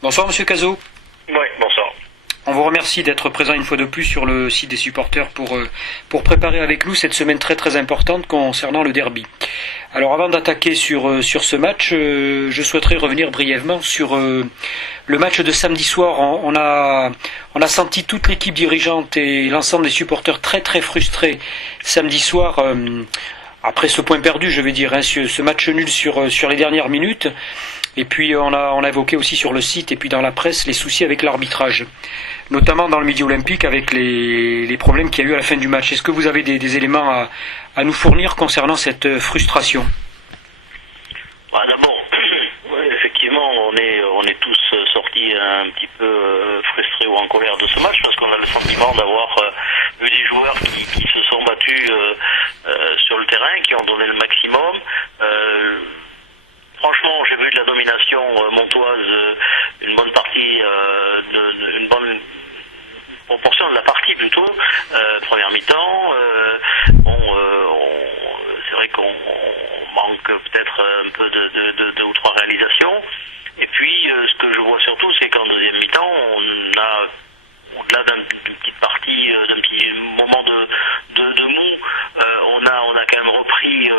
Bonsoir Monsieur Cazot. Oui, bonsoir. On vous remercie d'être présent une fois de plus sur le site des supporters pour préparer avec nous cette semaine très très importante concernant le derby. Alors avant d'attaquer sur ce match, je souhaiterais revenir brièvement sur le match de samedi soir. On a senti toute l'équipe dirigeante et l'ensemble des supporters très très frustrés samedi soir. Après ce point perdu, je vais dire, ce match nul sur les dernières minutes. Et puis on a évoqué aussi sur le site et puis dans la presse les soucis avec l'arbitrage, notamment dans le Midi Olympique avec les problèmes qu'il y a eu à la fin du match. Est-ce que vous avez des éléments à nous fournir concernant cette frustration ? D'abord, oui, effectivement, on est tous sortis un petit peu frustrés ou en colère de ce match parce qu'on a le sentiment d'avoir eu des joueurs qui se sont battus sur le terrain, qui ont donné le maximum. Franchement, j'ai vu de la domination montoise, une bonne partie, une bonne proportion de la partie plutôt, première mi-temps. C'est vrai qu'on manque peut-être un peu de deux ou trois réalisations. Et puis, ce que je vois surtout, c'est qu'en deuxième mi-temps, on a, au-delà d'une petite partie, d'un petit moment de mou, on a quand même repris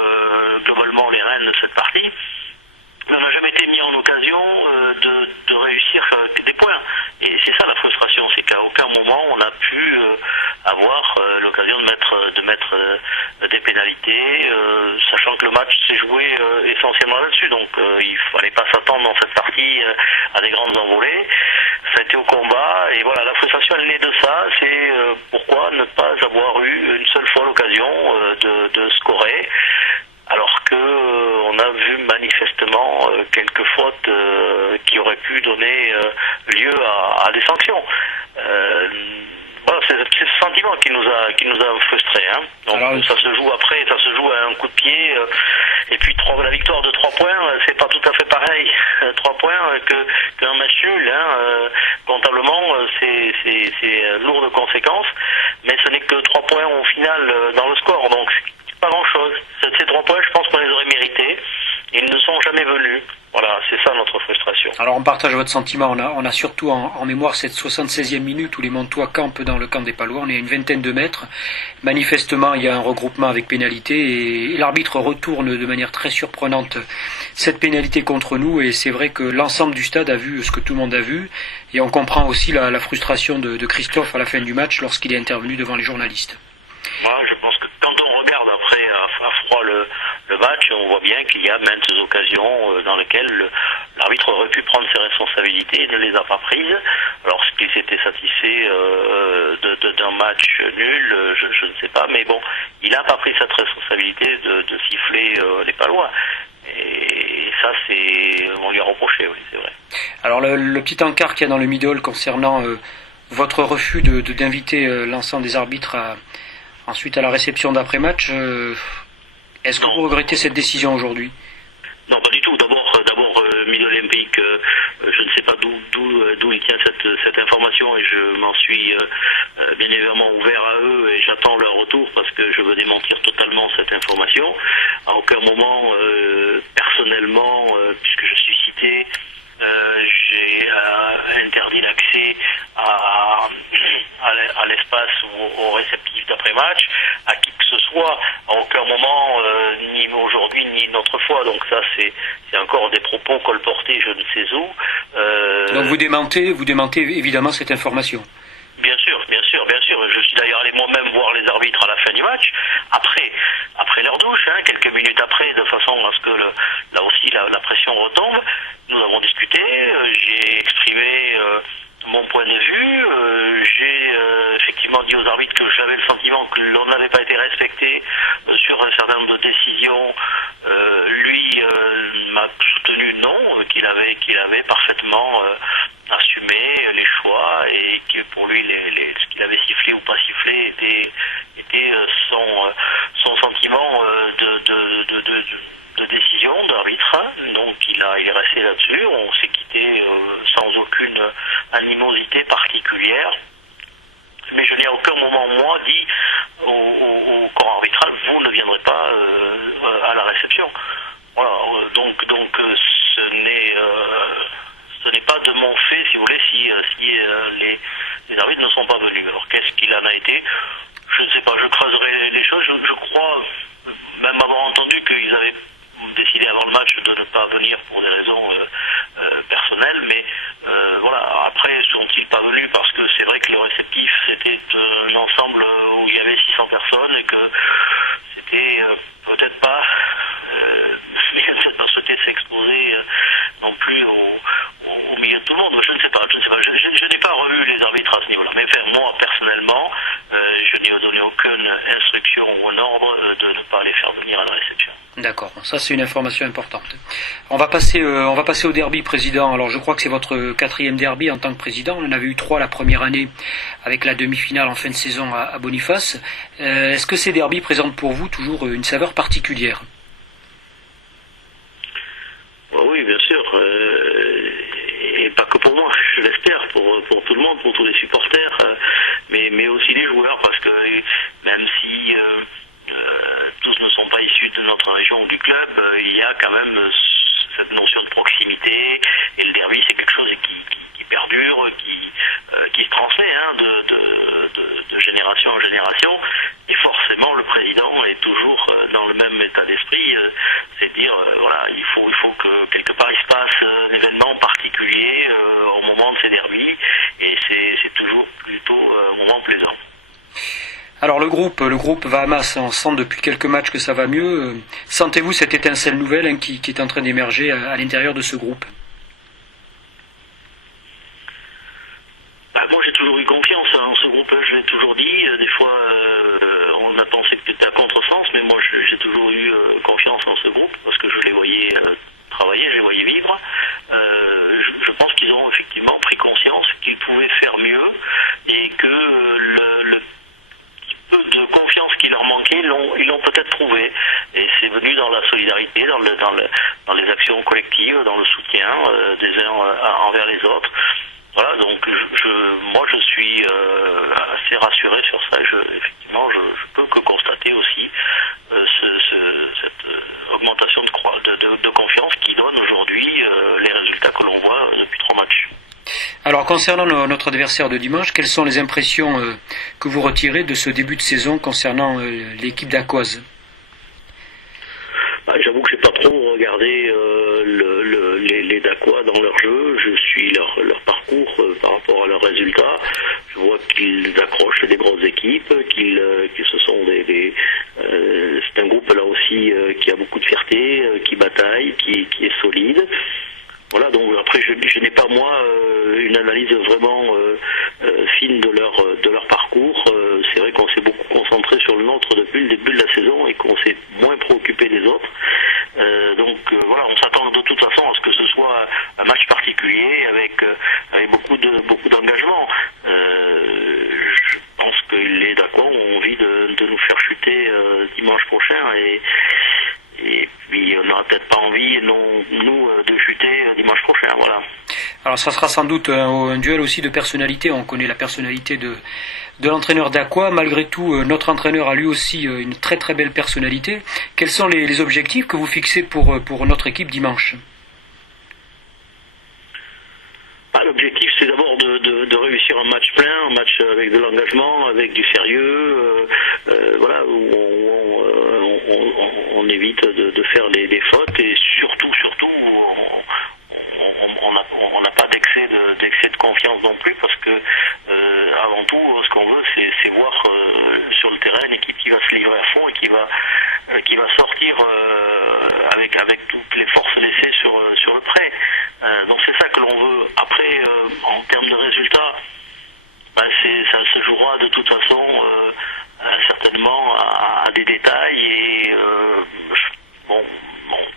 globalement les rênes de cette partie. On n'a jamais été mis en occasion de réussir des points. Et c'est ça la frustration, c'est qu'à aucun moment on a pu avoir l'occasion de mettre des pénalités, sachant que le match s'est joué essentiellement là-dessus. Donc il ne fallait pas s'attendre dans cette partie à des grandes envolées. Ça a été au combat, et voilà, la frustration elle est née de ça, c'est pourquoi ne pas avoir eu une seule fois l'occasion de scorer. Alors que on a vu manifestement quelques fautes qui auraient pu donner lieu à des sanctions. Voilà, c'est ce sentiment qui nous a frustrés. Hein. Donc alors, ça se joue à un coup de pied. Et puis la victoire de 3 points, c'est pas tout à fait pareil. 3 points qu'un match nul. Comptablement, c'est lourd de conséquences. Mais ce n'est que 3 points au final dans le score. Donc pas grand-chose. Ces 3 points, je pense qu'on les aurait mérités. Ils ne sont jamais venus. Voilà, c'est ça notre frustration. Alors on partage votre sentiment. On a surtout en mémoire cette 76e minute où les Montois campent dans le camp des Palois. On est à une vingtaine de mètres. Manifestement, il y a un regroupement avec pénalité et l'arbitre retourne de manière très surprenante cette pénalité contre nous. Et c'est vrai que l'ensemble du stade a vu ce que tout le monde a vu. Et on comprend aussi la frustration de Christophe à la fin du match lorsqu'il est intervenu devant les journalistes. Moi, je pense que quand on regarde après à froid le match, on voit bien qu'il y a maintes occasions dans lesquelles l'arbitre aurait pu prendre ses responsabilités et ne les a pas prises. Alors, est-ce qu'il s'était satisfait d'un match nul, je ne sais pas, mais bon, il n'a pas pris cette responsabilité de siffler les Palois. Et ça, on lui a reproché, oui, c'est vrai. Alors, le petit encart qu'il y a dans le middle concernant votre refus d'inviter l'ensemble des arbitres ensuite à la réception d'après-match, est-ce que vous regrettez cette décision aujourd'hui ? Non, pas du tout. D'abord, Midi Olympique, je ne sais pas d'où il tient cette information et je m'en suis bien évidemment ouvert à eux et j'attends leur retour parce que je veux démentir totalement cette information. À aucun moment, personnellement, puisque je suis cité, j'ai interdit l'accès à l'espace ou au réceptif d'après-match, à qui que ce soit, à aucun moment, ni aujourd'hui, ni une autre fois. Donc ça, c'est encore des propos colportés je ne sais où. Donc vous démentez évidemment cette information. Bien sûr. Je suis d'ailleurs allé moi-même voir les arbitres à la fin du match, après leur douche, quelques minutes après, de façon à ce que là aussi la pression retombe. Nous avons discuté, j'ai exprimé mon point de vue, j'ai effectivement dit aux arbitres que j'avais le sentiment que l'on n'avait pas été respecté sur un certain nombre de décisions. Lui m'a soutenu non, qu'il avait parfaitement assumé les choix et que pour lui ce qu'il avait sifflé ou pas sifflé était son sentiment de décision d'arbitre. Donc il est resté là-dessus. On s'est quitté sans aucune animosité particulière. Mais je n'ai à aucun moment, moi, dit au corps arbitral, vous ne viendrez pas à la réception. Voilà, donc ce n'est pas de mon fait arbitres ne sont pas venus. Alors qu'est-ce qu'il en a été? Je ne sais pas, je creuserai les choses. Je crois même avoir entendu qu'ils avaient décidé avant le match de ne pas venir pour des raisons personnelles, mais voilà, après sont-ils pas venus parce que c'est vrai que le réceptif c'était un ensemble où il y avait 600 personnes et que c'était peut-être pas peut-être pas souhaité s'exposer non plus au milieu de tout le monde. Je ne sais pas. Je n'ai pas revu les arbitres à ce niveau-là. Mais enfin, moi, personnellement, je n'ai donné aucune instruction ou un ordre de ne pas les faire venir à la réception. D'accord, ça c'est une information importante. On va passer au derby, président. Alors je crois que c'est votre 4e derby en tant que président. On en avait eu 3 la première année avec la demi-finale en fin de saison à Boniface. Est-ce que ces derbys présentent pour vous toujours une saveur particulière? Oui, bien sûr. Et pas que pour moi, je l'espère, pour tout le monde, pour tous les supporters, mais aussi les joueurs, parce que même si tous ne sont pas issus de notre région ou du club, il y a quand même cette notion de proximité, et le derby c'est quelque chose qui perdure, qui se transmet de génération en génération, et forcément le président est toujours dans le même état d'esprit, c'est dire voilà, il faut que quelque part il se passe un événement particulier au moment de ces derbys, et c'est toujours plutôt un moment plaisant. Alors le groupe va à masse, on sent depuis quelques matchs que ça va mieux. Sentez-vous cette étincelle nouvelle qui est en train d'émerger à l'intérieur de ce groupe? Moi j'ai toujours eu confiance en ce groupe, je l'ai toujours dit. Des fois on a pensé que c'était à contresens, mais moi j'ai toujours eu confiance en ce groupe parce que je les voyais travailler, je les voyais vivre. Je pense qu'ils ont effectivement pris conscience qu'ils pouvaient faire mieux et que le peu de confiance qui leur manquait, ils l'ont peut-être trouvé. Et c'est venu dans la solidarité, dans les actions collectives, dans le soutien des uns envers les autres. Voilà, donc moi je suis assez rassuré sur ça. Effectivement, je peux que constater aussi cette augmentation de confiance qui donne aujourd'hui les résultats que l'on voit depuis 3 matchs. Alors concernant notre adversaire de dimanche, quelles sont les impressions que vous retirez de ce début de saison concernant l'équipe d'Aquoise? J'avoue que j'ai pas trop regardé les Dacois dans leur jeu. Je suis leur parcours par rapport à leurs résultats. Je vois qu'ils accrochent des grosses équipes, que ce sont c'est un groupe là aussi qui a beaucoup de fierté, qui bataille, qui est solide. Voilà, donc après je n'ai pas moi une analyse vraiment fine de leur parcours. C'est vrai qu'on s'est beaucoup concentré sur le nôtre depuis le début de la saison et qu'on s'est moins préoccupé des autres. Donc voilà, on s'attend de toute façon à ce que ce soit un match particulier avec beaucoup d'engagement. Je pense que les Dacois ont envie de nous faire chuter dimanche prochain et puis on n'aura peut-être pas envie, nous, de chuter dimanche prochain, voilà. Alors ça sera sans doute un duel aussi de personnalité. On connaît la personnalité de l'entraîneur d'Aqua. Malgré tout, notre entraîneur a lui aussi une très très belle personnalité. Quels sont les objectifs que vous fixez pour notre équipe dimanche? L'objectif c'est d'abord de réussir un match plein, un match avec de l'engagement, avec du sérieux, voilà, où on évite de faire les fautes et surtout on n'a pas d'excès de confiance non plus parce que avant tout ce qu'on veut c'est voir sur le terrain une équipe qui va se livrer à fond et qui va sortir avec toutes les forces laissées sur le prêt. Donc c'est ça que l'on veut. Après en termes de résultats, ça se jouera de toute façon certainement à des détails et on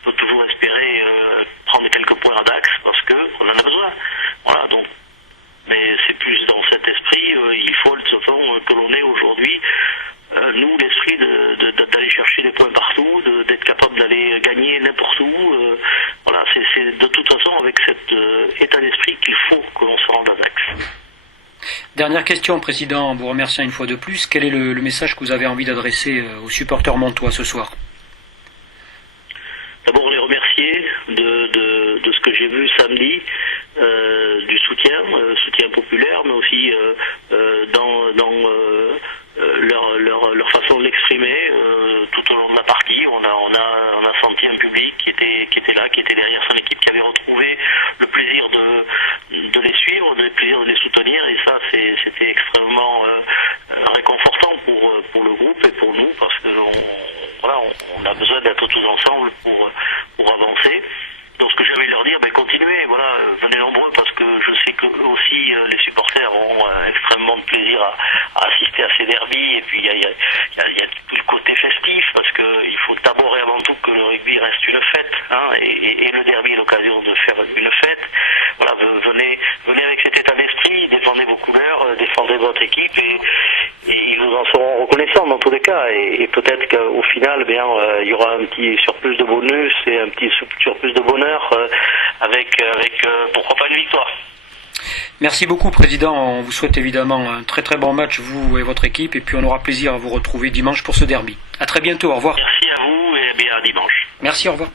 peut toujours espérer prendre quelques points à Dax parce qu'on en a besoin. Voilà, donc, mais c'est plus dans cet esprit, il faut de toute façon que l'on ait aujourd'hui, nous, l'esprit d'aller chercher des points partout, d'être capable d'aller gagner n'importe où. Voilà, c'est de toute façon avec cet état d'esprit qu'il faut que l'on se rende à Dax. Dernière question, Président, en vous remerciant une fois de plus. Quel est le message que vous avez envie d'adresser aux supporters montois ce soir? D'abord les remercier de ce que j'ai vu samedi, du soutien populaire, mais aussi était derrière son équipe, qui avait retrouvé le plaisir de les suivre, le plaisir de les soutenir, et ça c'était extrêmement réconfortant pour le groupe et pour nous, parce qu'on a besoin d'être tous ensemble pour avancer. Donc ce que je vais leur dire, continuez, venez nombreux, parce que je sais que eux aussi, les supporters ont extrêmement de plaisir à assister à ces derbys, et puis il y a tout le côté festif, parce qu'il faut d'abord et avant tout que le rugby reste une fête, et le derby est l'occasion de faire une fête. Voilà, venez avec cet état d'esprit, défendez vos couleurs, défendez votre équipe, et ils nous en seront reconnaissants dans tous les cas, et peut-être qu'au final, il y aura un petit surplus de bonus et un petit surplus de bonheur avec pourquoi pas une victoire. Merci beaucoup, Président. On vous souhaite évidemment un très très bon match, vous et votre équipe, et puis on aura plaisir à vous retrouver dimanche pour ce derby. À très bientôt, au revoir. Merci à vous et bien à dimanche. Merci, au revoir.